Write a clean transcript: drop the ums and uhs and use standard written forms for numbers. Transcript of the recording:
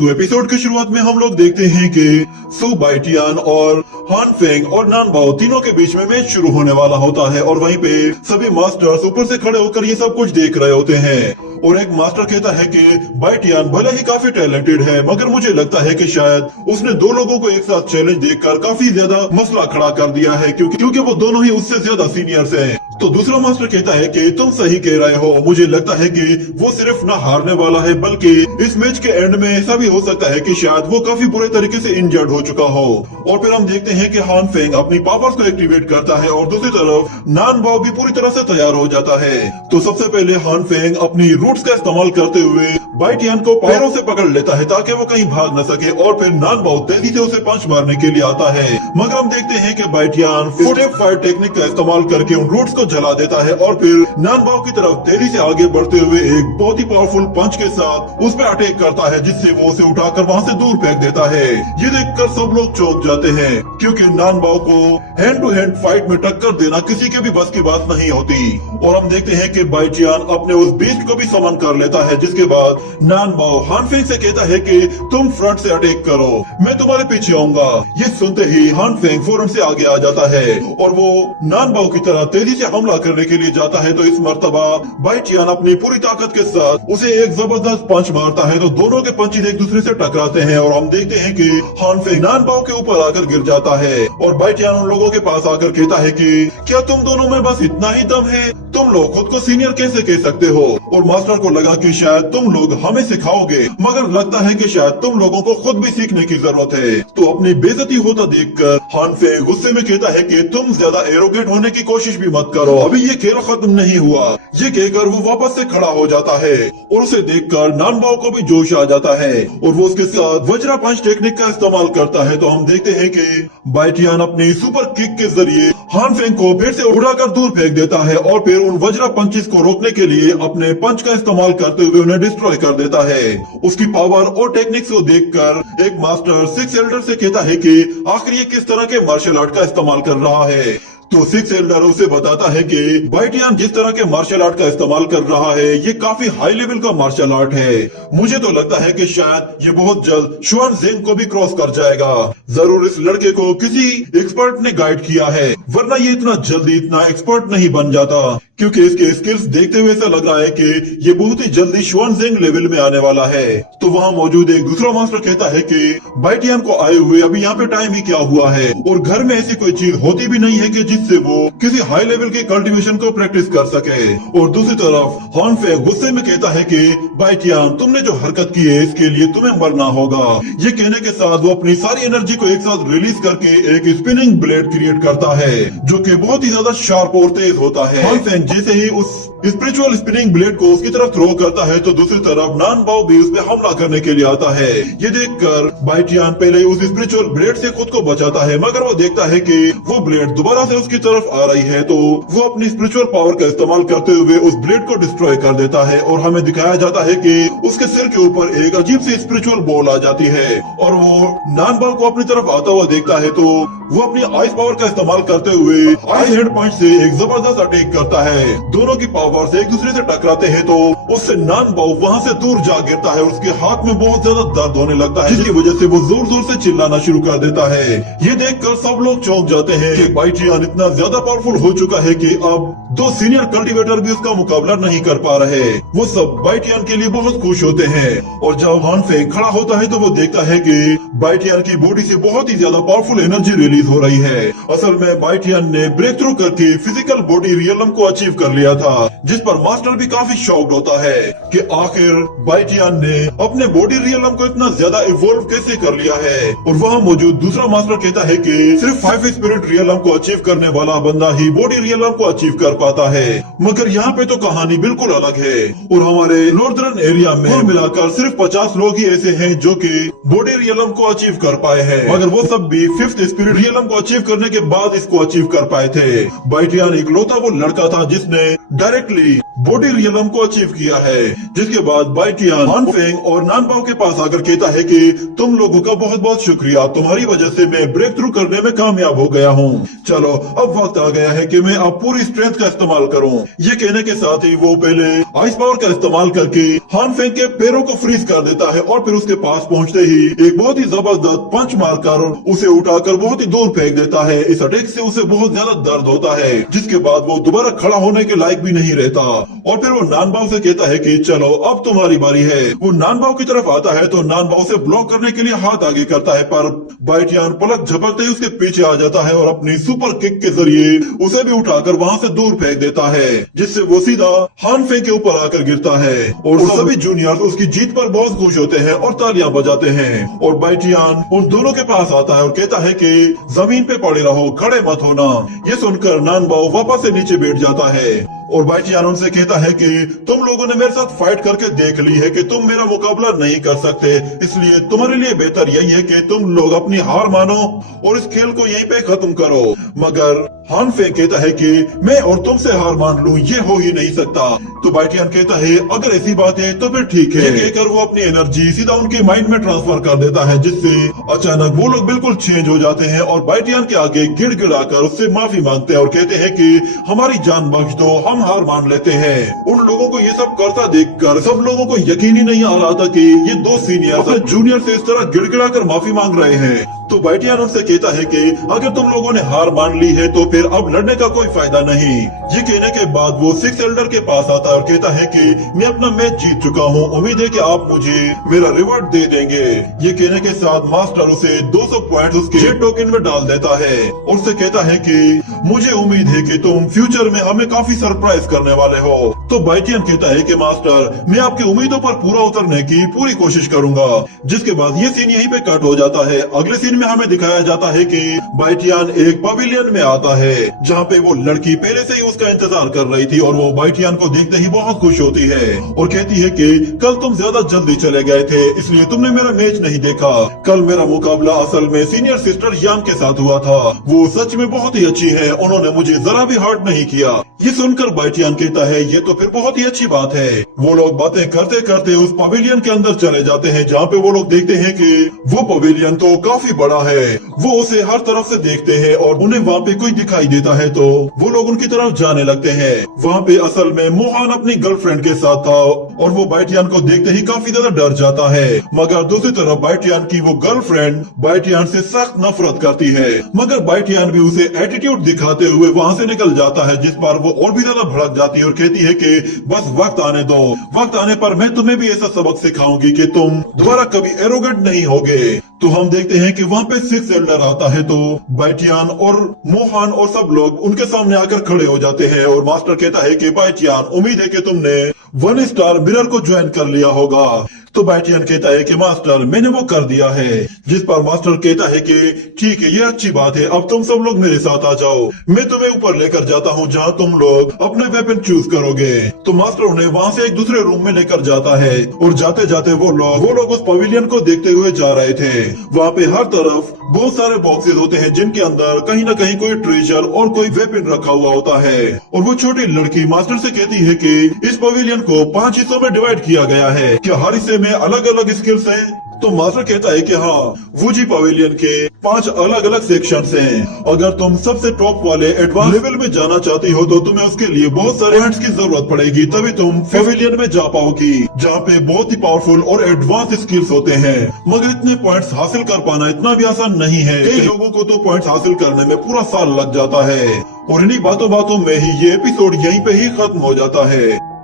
तो एपिसोड की शुरुआत में हम लोग देखते हैं कि सु बाइटियान और हान फेंग और नान बाओ तीनों के बीच में मैच शुरू होने वाला होता है और वहीं पे सभी मास्टर्स ऊपर से खड़े होकर ये सब कुछ देख रहे होते हैं। और एक मास्टर कहता है कि बाइटियान भले ही काफी टैलेंटेड है मगर मुझे लगता है कि शायद उसने दो लोगों को एक साथ चैलेंज देखकर काफी ज्यादा मसला खड़ा कर दिया है क्योंकि वो दोनों ही उससे ज्यादा सीनियर्स हैं। तो दूसरा मास्टर कहता है कि तुम सही कह रहे हो, मुझे लगता है कि वो सिर्फ न हारने वाला है बल्कि इस मैच के एंड में ऐसा भी हो सकता है कि शायद वो काफी बुरे तरीके से इंजर्ड हो चुका हो। और फिर हम देखते हैं कि हान फेंग अपनी पावर्स को एक्टिवेट करता है और दूसरी तरफ नान बाओ भी पूरी तरह से तैयार हो जाता है। तो सबसे पहले हान फेंग अपनी रूट्स का इस्तेमाल करते हुए बाइटियान को पैरों से पकड़ लेता है ताकि वो कहीं भाग न सके और फिर नान बाओ तेजी से उसे पंच मारने के लिए आता है मगर हम देखते हैं कि बाइटियान स्टेप फायर टेक्निक का इस्तेमाल करके उन रूट्स को जला देता है और फिर नान बाओ की तरफ तेजी से आगे बढ़ते हुए एक बहुत ही पावरफुल पंच के साथ उस पर अटैक करता है जिससे वो उसे उठाकर वहाँ से दूर फेंक देता है। ये देखकर सब लोग चौंक जाते हैं क्योंकि नान बाओ को हैंड टू हैंड फाइट में टक्कर देना किसी के भी बस की बात नहीं होती। और हम देखते हैं कि बाइटियान अपने उस बीस्ट को भी समन कर लेता है जिसके बाद नान बाओ हान फेंग से कहता है कि तुम फ्रंट से अटैक करो, मैं तुम्हारे पीछे आऊंगा। ये सुनते ही हान फेंग फौरन से आगे आ जाता है और वो नान बाओ की तरह तेजी से हमला करने के लिए जाता है। तो इस मर्तबा बाइटियान अपनी पूरी ताकत के साथ उसे एक जबरदस्त पंच मारता है तो दोनों के पंचेस एक दूसरे से टकराते हैं और हम देखते हैं कि हान फेंग नान बाओ के ऊपर आकर गिर जाता है और बाइटियान उन लोगों के पास आकर कहता है कि क्या तुम दोनों में बस इतना ही दम है, तुम लोग खुद को सीनियर कैसे कह सकते हो। और मास्टर को लगा कि शायद तुम लोग हमें सिखाओगे मगर लगता है कि शायद तुम लोगों को खुद भी सीखने की जरूरत है। तो अपनी बेइज्जती होता देखकर हान फेंग गुस्से में कहता है कि तुम ज्यादा एरोगेंट होने की कोशिश भी मत करो, अभी ये खेल खत्म नहीं हुआ। ये कहकर वो वापस से खड़ा हो जाता है और उसे देखकर नान बाओ को भी जोश आ जाता है और वो उसके साथ वज्रा पंच टेक्निक का इस्तेमाल करता है। तो हम देखते हैं कि बाइटियान अपनी सुपर किक के जरिए हान फेंग को फिर से उड़ाकर दूर फेंक देता है और फिर उन वज्रा पंचेस को रोकने के लिए अपने पंच का इस्तेमाल करते हुए उन्हें डिस्ट्रॉय कर देता है। उसकी पावर और टेक्निक्स को देखकर एक मास्टर सिक्स एल्डर से कहता है कि आखिर ये किस तरह के मार्शल आर्ट का इस्तेमाल कर रहा है। तो सिक्स एल्डर उसे बताता है कि बाइटियान जिस तरह के मार्शल आर्ट का इस्तेमाल कर रहा है ये काफी हाई लेवल का मार्शल आर्ट है। मुझे तो लगता है कि शायद ये बहुत जल्द शुआन जेंग को भी क्रॉस कर जाएगा। जरूर इस लड़के को किसी एक्सपर्ट ने गाइड किया है वरना ये इतना जल्दी इतना एक्सपर्ट नहीं बन जाता क्योंकि इसके स्किल्स देखते हुए ऐसा लग रहा है कि ये बहुत ही जल्दी शुआन जेंग लेवल में आने वाला है। तो वहाँ मौजूद एक दूसरा मास्टर कहता है कि बाइटियान को आए हुए अभी यहाँ पे टाइम ही क्या हुआ है और घर में ऐसी कोई चीज होती भी नहीं है कि जिससे वो किसी हाई लेवल के कल्टीवेशन को प्रैक्टिस कर सके। और दूसरी तरफ हान फेंग गुस्से में कहता है कि बाइटियान तुमने जो हरकत की है इसके लिए तुम्हें मरना होगा। ये कहने के साथ वो अपनी सारी एनर्जी को एक साथ रिलीज करके एक स्पिनिंग ब्लेड क्रिएट करता है जो कि बहुत ही ज्यादा शार्प और तेज होता है। हान फेंग जैसे ही उस स्पिरिचुअल स्पिनिंग ब्लेड को उसकी तरफ थ्रो करता है तो दूसरी तरफ नान बाओ भी उस पे हमला करने के लिए आता है। ये देखकर बाइटियान पहले उस स्पिरिचुअल ब्लेड से खुद को बचाता है मगर वो देखता है कि वो ब्लेड दोबारा से उसकी तरफ आ रही है तो वो अपनी स्पिरिचुअल पावर का इस्तेमाल करते हुए उस ब्लेड को डिस्ट्रॉय कर देता है और हमें दिखाया जाता है कि उसके सिर के ऊपर एक अजीब सी स्पिरिचुअल बॉल आ जाती है और वो नान बाओ को अपनी तरफ आता हुआ देखता है तो वो अपनी आइस पावर का इस्तेमाल करते हुए आइस हैंड पंच से एक जबरदस्त अटैक करता है। दोनों की पावर से एक दूसरे से टकराते हैं तो उससे नान बाओ वहाँ से दूर जा गिरता है और उसके हाथ में बहुत ज्यादा दर्द होने लगता है जिसकी वजह से वो जोर जोर से चिल्लाना शुरू कर देता है। ये देखकर सब लोग चौंक जाते हैं कि बाइटियान इतना ज्यादा पावरफुल हो चुका है कि अब दो सीनियर कल्टीवेटर भी उसका मुकाबला नहीं कर पा रहे। वो सब बाइटियान के लिए बहुत खुश होते हैं और जब हान फेंग खड़ा होता है तो वो देखता है कि बाइटियान की बॉडी से बहुत ही ज्यादा पावरफुल एनर्जी रिलीज हो रही है। असल में बाइटियान ने ब्रेक थ्रू करके फिजिकल बॉडी रियलम को अचीव कर लिया था जिस पर मास्टर भी काफी शॉक्ड होता है कि आखिर बाइटियान ने अपने बॉडी रियलम को इतना ज्यादा इवॉल्व कैसे कर लिया है। और वहाँ मौजूद दूसरा मास्टर कहता है कि सिर्फ 5 स्पिरिट रियलम को अचीव करने वाला बंदा ही बॉडी रियलम को अचीव कर पाता है मगर यहाँ पे तो कहानी बिल्कुल अलग है और हमारे नॉर्दर्न एरिया में मिलाकर सिर्फ 50 लोग ही ऐसे हैं जो कि बॉडी रियलम को अचीव कर पाए हैं मगर वो सब भी 5th स्पिरिट रियलम को अचीव करने के बाद इसको अचीव कर पाए थे। बाइटियान इकलौता वो लड़का था जिसने डायरेक्टली बॉडी रियलम को अचीव किया है। जिसके बाद बाइटियान हान फेंग और नानबाओ के पास आकर कहता है कि तुम लोगों का बहुत बहुत शुक्रिया, तुम्हारी वजह से मैं ब्रेक थ्रू करने में कामयाब हो गया हूँ। चलो अब वक्त आ गया है कि मैं अब पूरी स्ट्रेंथ का इस्तेमाल करूँ। ये कहने के साथ ही वो पहले आइस पावर का इस्तेमाल करके हान फेंग के पैरों को फ्रीज कर देता है और फिर उसके पास पहुँचते ही एक बहुत ही जबरदस्त पंच मारकर उसे उठाकर बहुत ही दूर फेंक देता है। इस अटैक से उसे बहुत ज्यादा दर्द होता है, जिसके बाद वो दोबारा खड़ा होने के लायक भी नहीं रहता। और फिर वो नानबाओ से कहता है कि चलो अब तुम्हारी बारी है। वो नानबाओ की तरफ आता है तो नानबाओ से ब्लॉक करने के लिए हाथ आगे करता है, पर बाइटियान पलक झपकते ही उसके पीछे आ जाता है और अपनी सुपर किक के जरिए उसे भी उठाकर वहाँ से दूर फेंक देता है, जिससे वो सीधा हान फेंग के ऊपर आकर गिरता है। और सभी जूनियर्स उसकी जीत पर बहुत खुश होते हैं और तालियां बजाते हैं। और बाइटियान उन दोनों के पास आता है और कहता है कि जमीन पे पड़े रहो, खड़े मत होना। ये सुनकर नानबाओ वापस से नीचे बैठ जाता है और बाइटियान उनसे कहता है कि तुम लोगों ने मेरे साथ फाइट करके देख ली है कि तुम मेरा मुकाबला नहीं कर सकते, इसलिए तुम्हारे लिए बेहतर यही है कि तुम लोग अपनी हार मानो और इस खेल को यहीं पे खत्म करो। मगर हान फेंग कहता है कि मैं और तुमसे हार मान लूं, ये हो ही नहीं सकता। तो बाइटियान कहता है अगर ऐसी बात है तो फिर ठीक है। ये कहकर वो अपनी एनर्जी सीधा उनके माइंड में ट्रांसफर कर देता है, जिससे अचानक वो लोग बिल्कुल चेंज हो जाते हैं और बाइटियान के आगे गिड़गिड़ाकर उससे माफी मांगते हैं और कहते हैं कि हमारी जान बख्श दो, हम हार मान लेते हैं। उन लोगों को ये सब करता देखकर सब लोगों को यकीन ही नहीं आ रहा था कि ये दो सीनियर अपने जूनियर से इस तरह गिड़गिड़ाकर माफी मांग रहे हैं। तो बाइटियान उनसे कहता है कि अगर तुम लोगों ने हार मान ली है तो फिर अब लड़ने का कोई फायदा नहीं। ये कहने के बाद वो सिक्स एल्डर के पास आता है और कहता है कि मैं अपना मैच जीत चुका हूँ, उम्मीद है कि आप मुझे मेरा रिवॉर्ड दे देंगे। ये कहने के साथ मास्टर उसे 200 पॉइंट उसके जेट टोकन में डाल देता है और उससे कहता है कि मुझे उम्मीद है कि तुम फ्यूचर में हमें काफी सरप्राइज करने वाले हो। तो बाइटियन कहता है कि मास्टर मैं आपकी उम्मीदों पर पूरा उतरने की पूरी कोशिश करूंगा। जिसके बाद ये सीन यहीं पे कट हो जाता है। अगले सीन में हमें दिखाया जाता है कि बाइटियन एक पवेलियन में आता है जहाँ पे वो लड़की पहले से ही उसका इंतजार कर रही थी और वो बाइटियन को देखते ही बहुत खुश होती है और कहती है कि कल तुम ज्यादा जल्दी चले गए थे इसलिए तुमने मेरा मैच नहीं देखा। कल मेरा मुकाबला असल में सीनियर सिस्टर यान के साथ हुआ था, वो सच में बहुत ही अच्छी है, उन्होंने मुझे जरा भी हर्ट नहीं किया। ये सुनकर बाइटियन कहता है ये तो फिर बहुत ही अच्छी बात है। वो लोग बातें करते करते उस पवेलियन के अंदर चले जाते हैं जहाँ पे वो लोग देखते हैं कि वो पवेलियन तो काफी बड़ा है। वो उसे हर तरफ से देखते हैं और उन्हें वहाँ पे कोई दिखाई देता है तो वो लोग उनकी तरफ जाने लगते हैं। वहाँ पे असल में मोहन अपनी गर्लफ्रेंड के साथ था और वो बाइटियन को देखते ही काफी ज्यादा डर जाता है। मगर दूसरी तरफ बाइटियन की वो गर्लफ्रेंड बाइटियन से सख्त नफरत करती है, मगर बाइटियन भी उसे एटीट्यूड दिखाते हुए वहाँ से निकल जाता है, जिस पर वो और भी ज्यादा भड़क जाती है और कहती है कि बस वक्त आने दो, वक्त आने पर मैं तुम्हें भी ऐसा सबक सिखाऊंगी कि तुम दोबारा कभी एरोगेंट नहीं होगे। तो हम देखते हैं कि वहाँ पे सिक्स एल्डर आता है तो बाइटियन और मोहन और सब लोग उनके सामने आकर खड़े हो जाते हैं और मास्टर कहता है कि बाइटियन उम्मीद है कि तुमने 1 स्टार मिरर को ज्वाइन कर लिया होगा। तो बाइटियन कहता है कि मास्टर मैंने वो कर दिया है, जिस पर मास्टर कहता है कि ठीक है ये अच्छी बात है, अब तुम सब लोग मेरे साथ आ जाओ, मैं तुम्हें ऊपर लेकर जाता हूँ जहाँ तुम लोग अपने वेपन चूज करोगे। तो मास्टर उन्हें वहाँ से एक दूसरे रूम में लेकर जाता है और जाते जाते वो लोग उस पवेलियन को देखते हुए जा रहे थे। वहाँ पे हर तरफ बहुत सारे बॉक्सेस होते हैं जिनके अंदर कहीं न कहीं कोई ट्रेजर और कोई वेपन रखा हुआ होता है। और वो छोटी लड़की मास्टर से कहती है कि इस पवेलियन को 5 हिस्सों में डिवाइड किया गया है, क्या हर हिस्से में अलग अलग स्किल्स हैं? तो मास्टर कहता है कि हाँ वूजी पवेलियन के 5 अलग अलग सेक्शंस हैं। अगर तुम सबसे टॉप वाले एडवांस लेवल में जाना चाहती हो तो तुम्हें उसके लिए बहुत सारे पॉइंट्स की जरूरत पड़ेगी, तभी तुम पवेलियन में जा पाओगी जहाँ पे बहुत ही पावरफुल और एडवांस स्किल्स होते हैं। मगर इतने पॉइंट्स हासिल कर पाना इतना भी आसान नहीं है। कई लोगों को तो पॉइंट्स हासिल करने में पूरा साल लग जाता है। और इन्हीं बातों में ही ये एपिसोड यहीं पे ही खत्म हो जाता है।